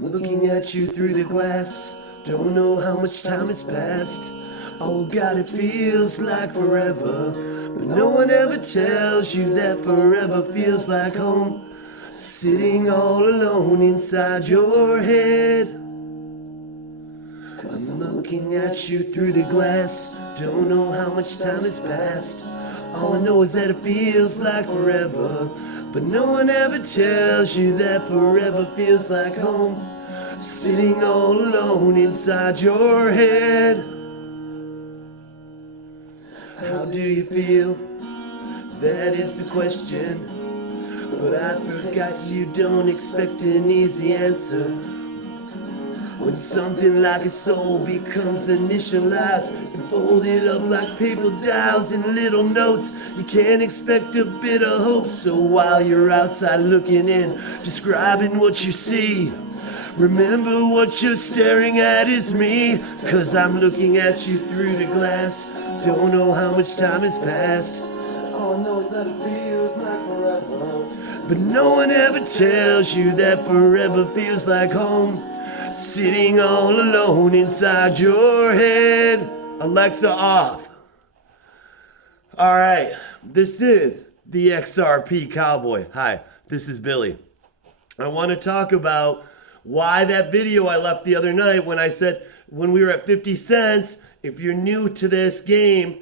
I'm looking at you through the glass. Don't know how much time has passed. Oh God, it feels like forever. But no one ever tells you that forever feels like home. Sitting all alone inside your head. I'm looking at you through the glass. Don't know how much time has passed. All I know is that it feels like forever. But no one ever tells you that forever feels like home. Sitting all alone inside your head. How do you feel? That is the question. But I forgot you don't expect an easy answer. When something like a soul becomes initialized and folded up like paper dials in little notes, you can't expect a bit of hope. So while you're outside looking in, describing what you see, remember what you're staring at is me. 'Cause I'm looking at you through the glass. Don't know how much time has passed. All I know is that it feels like forever. But no one ever tells you that forever feels like home. Sitting all alone inside your head. Alexa off. All right, this is the XRP Cowboy. Hi, this is Billy. I want to talk about why that video I left the other night when I said when we were at 50 cents, if you're new to this game,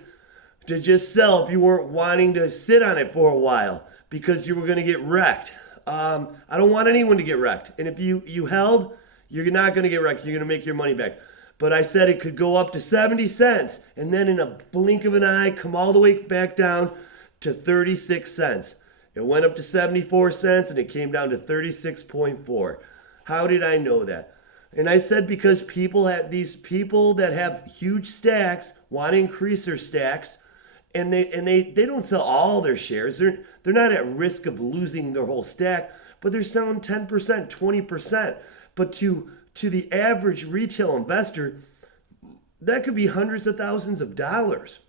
to just sell if you weren't wanting to sit on it for a while because you were going to get wrecked. I don't want anyone to get wrecked. And if you held, you're not going to get wrecked. You're going to make your money back. But I said it could go up to 70 cents and then in a blink of an eye come all the way back down to 36 cents. It went up to 74 cents and it came down to 36.4. How did I know that? And I said because these people that have huge stacks want to increase their stacks, and they don't sell all their shares. They're not at risk of losing their whole stack, but they're selling 10%, 20%. But to the average retail investor, that could be hundreds of thousands of dollars.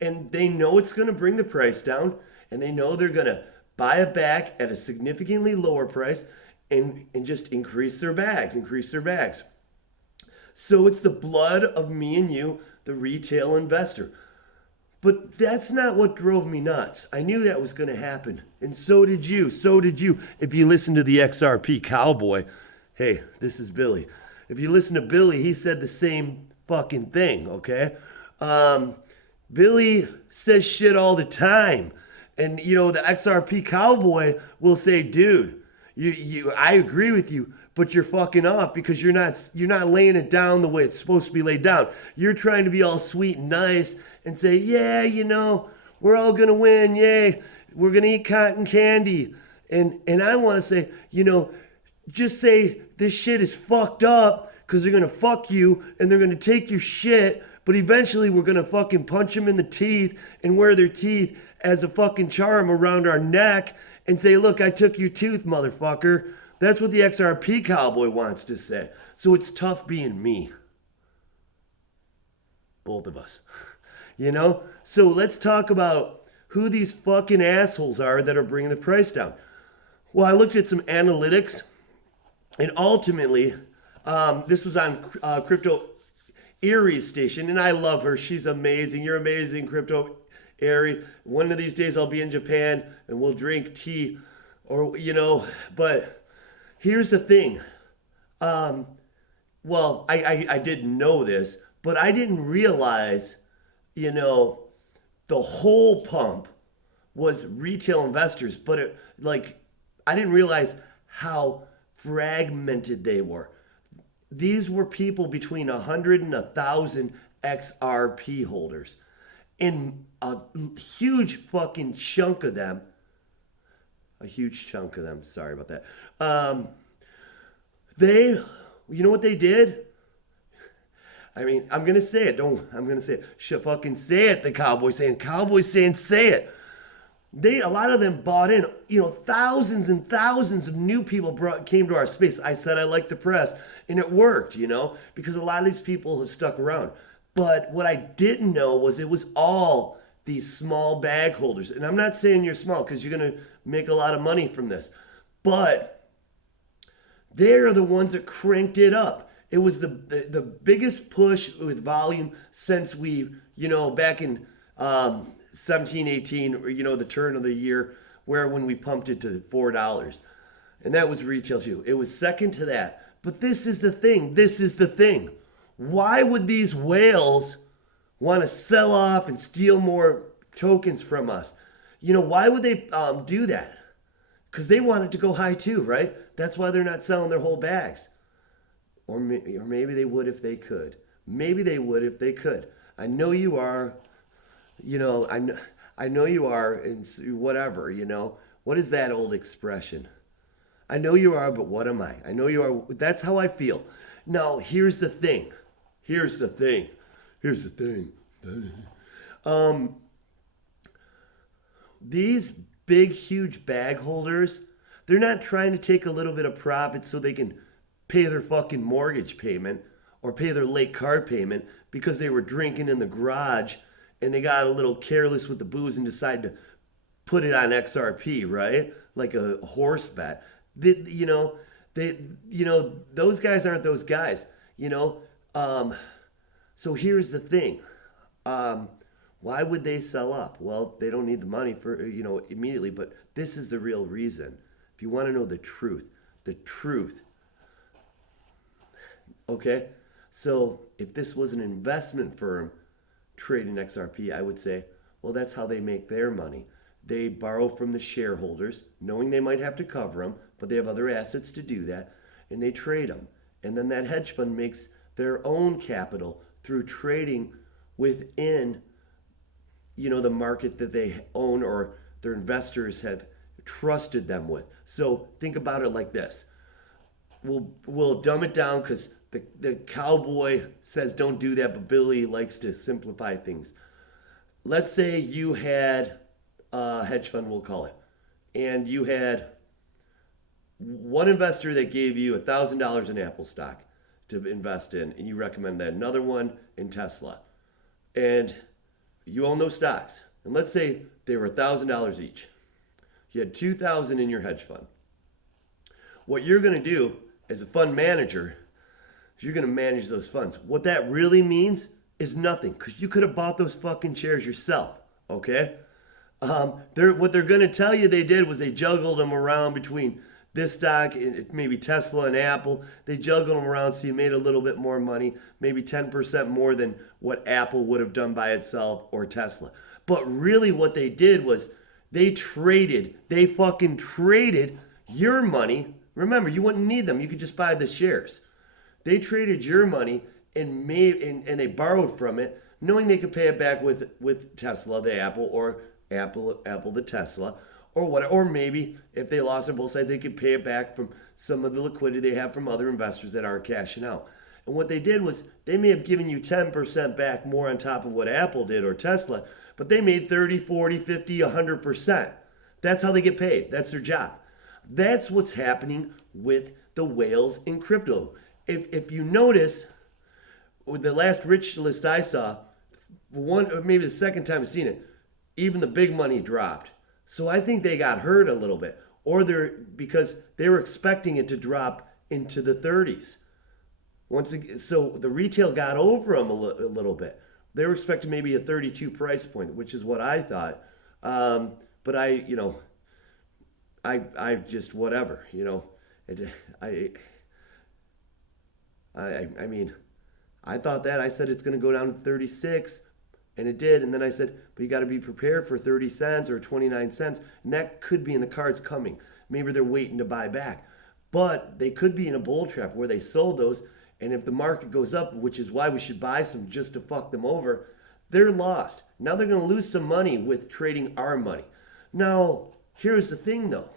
And they know it's going to bring the price down, and they know they're going to buy it back at a significantly lower price and just increase their bags. So it's the blood of me and you, the retail investor. But that's not what drove me nuts. I knew that was going to happen. And so did you. If you listen to the XRP Cowboy, hey, this is Billy. If you listen to Billy, he said the same fucking thing, okay? Billy says shit all the time. And, the XRP Cowboy will say, dude, I agree with you, but you're fucking off because you're not laying it down the way it's supposed to be laid down. You're trying to be all sweet and nice and say, yeah, we're all going to win. Yay. We're going to eat cotton candy. And I want to say, just say this shit is fucked up because they're going to fuck you and they're going to take your shit. But eventually we're going to fucking punch them in the teeth and wear their teeth as a fucking charm around our neck and say, look, I took your tooth, motherfucker. That's what the XRP Cowboy wants to say. So it's tough being me. Both of us. So let's talk about who these fucking assholes are that are bringing the price down. Well, I looked at some analytics, and ultimately, this was on Crypto Erie's station, and I love her. She's amazing. You're amazing, Crypto Erie. One of these days I'll be in Japan, and we'll drink tea, but here's the thing. I didn't know this, but I didn't realize, the whole pump was retail investors, but I didn't realize how fragmented they were. These were people between 100 and 1,000 XRP holders. And a huge fucking chunk of them, sorry about that. You know what they did? I mean, I'm going to say it. I'm going to say it. Should fucking say it, the Cowboys saying, say it. A lot of them bought in, thousands and thousands of new people came to our space. I said I like the press, and it worked, because a lot of these people have stuck around. But what I didn't know was it was all these small bag holders. And I'm not saying you're small because you're going to make a lot of money from this. But They're the ones that cranked it up. It was the biggest push with volume since we, back in 17, 18, or, the turn of the year, where when we pumped it to $4. And that was retail too. It was second to that. But this is the thing. This is the thing. Why would these whales want to sell off and steal more tokens from us? Why would they do that? Because they want it to go high too, right? That's why they're not selling their whole bags. Or maybe they would if they could. Maybe they would if they could. I know you are. I know you are, and whatever. What is that old expression? I know you are, but what am I? I know you are. That's how I feel. Now, here's the thing. Here's the thing. Here's the thing. These big, huge bag holders, they're not trying to take a little bit of profit so they can pay their fucking mortgage payment or pay their late car payment because they were drinking in the garage and they got a little careless with the booze and decided to put it on XRP, right? Like a horse bet. Those guys aren't those guys, So here's the thing. Why would they sell off? Well, they don't need the money for, immediately, but this is the real reason. If you want to know the truth. Okay? So if this was an investment firm trading XRP, I would say, well, that's how they make their money. They borrow from the shareholders, knowing they might have to cover them, but they have other assets to do that, and they trade them. And then that hedge fund makes their own capital through trading within, the market that they own or their investors have trusted them with. So think about it like this. We'll dumb it down because the cowboy says don't do that, but Billy likes to simplify things. Let's say you had a hedge fund, we'll call it, and you had one investor that gave you $1,000 in Apple stock to invest in, and you recommend that, another one in Tesla. And you own those stocks. And let's say they were $1,000 each. You had $2,000 in your hedge fund. What you're going to do as a fund manager is you're going to manage those funds. What that really means is nothing, because you could have bought those fucking shares yourself, okay? What they're going to tell you they did was they juggled them around between this stock, maybe Tesla and Apple. They juggled them around so you made a little bit more money, maybe 10% more than what Apple would have done by itself or Tesla. But really what they did was they fucking traded your money. Remember, you wouldn't need them. You could just buy the shares. They traded your money and they borrowed from it, knowing they could pay it back with Tesla, the Apple, or Apple the Tesla, or what, or maybe if they lost on both sides, they could pay it back from some of the liquidity they have from other investors that aren't cashing out. And what they did was they may have given you 10% back more on top of what Apple did or Tesla, but they made 30, 40, 50, 100%. That's how they get paid. That's their job. That's what's happening with the whales in crypto. If you notice, with the last rich list I saw, one or maybe the second time I've seen it, even the big money dropped. So I think they got hurt a little bit, because they were expecting it to drop into the 30s. So the retail got over them a little bit. They were expecting maybe a 32 price point, which is what I thought. But I just whatever, I mean, I thought that. I said it's going to go down to 36. And it did. And then I said, but you got to be prepared for 30 cents or 29 cents. And that could be in the cards coming. Maybe they're waiting to buy back. But they could be in a bull trap where they sold those. And if the market goes up, which is why we should buy some just to fuck them over, they're lost. Now they're going to lose some money with trading our money. Now, here's the thing though.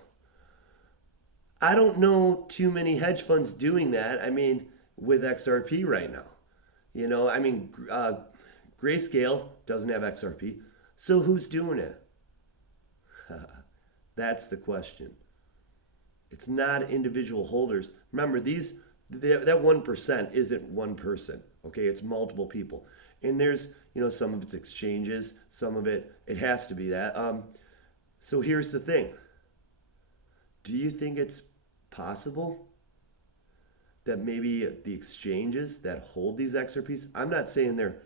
I don't know too many hedge funds doing that. I mean, with XRP right now. Grayscale doesn't have XRP, so who's doing it? That's the question. It's not individual holders. Remember, that 1% isn't one person, okay? It's multiple people. And there's, some of it's exchanges, some of it has to be that. So here's the thing. Do you think it's possible that maybe the exchanges that hold these XRPs, I'm not saying they're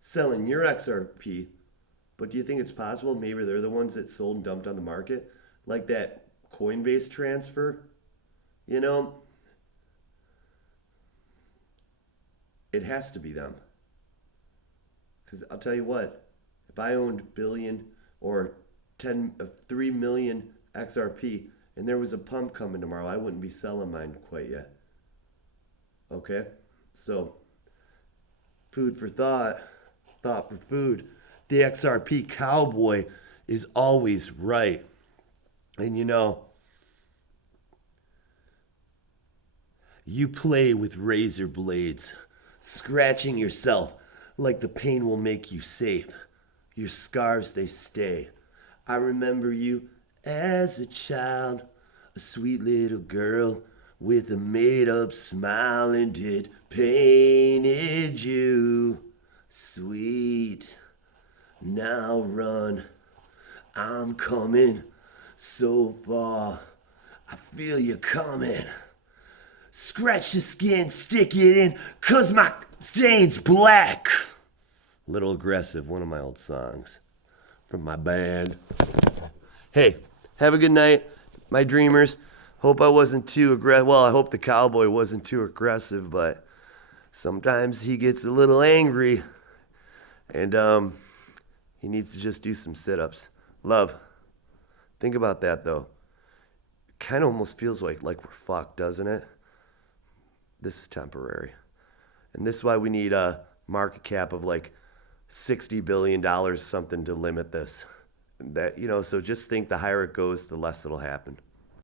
selling your XRP, but do you think it's possible maybe they're the ones that sold and dumped on the market? Like that Coinbase transfer? You know, it has to be them. Because I'll tell you what, if I owned billion or 3 million XRP and there was a pump coming tomorrow, I wouldn't be selling mine quite yet. Okay? So, food for thought, thought for food. The XRP cowboy is always right. And you know, you play with razor blades, scratching yourself like the pain will make you safe. Your scars, they stay. I remember you as a child, a sweet little girl with a made-up smile, and it painted you sweet. Now run, I'm coming so far, I feel you coming. Scratch the skin, stick it in, 'cause my stain's black. Little Aggressive, one of my old songs from my band. Hey, have a good night, my dreamers. Hope I wasn't too aggressive. Well, I hope the cowboy wasn't too aggressive, but sometimes he gets a little angry. And he needs to just do some sit-ups. Love. Think about that, though. It kind of almost feels like we're fucked, doesn't it? This is temporary. And this is why we need a market cap of like $60 billion, something to limit this. That, you know, so just think the higher it goes, the less it'll happen.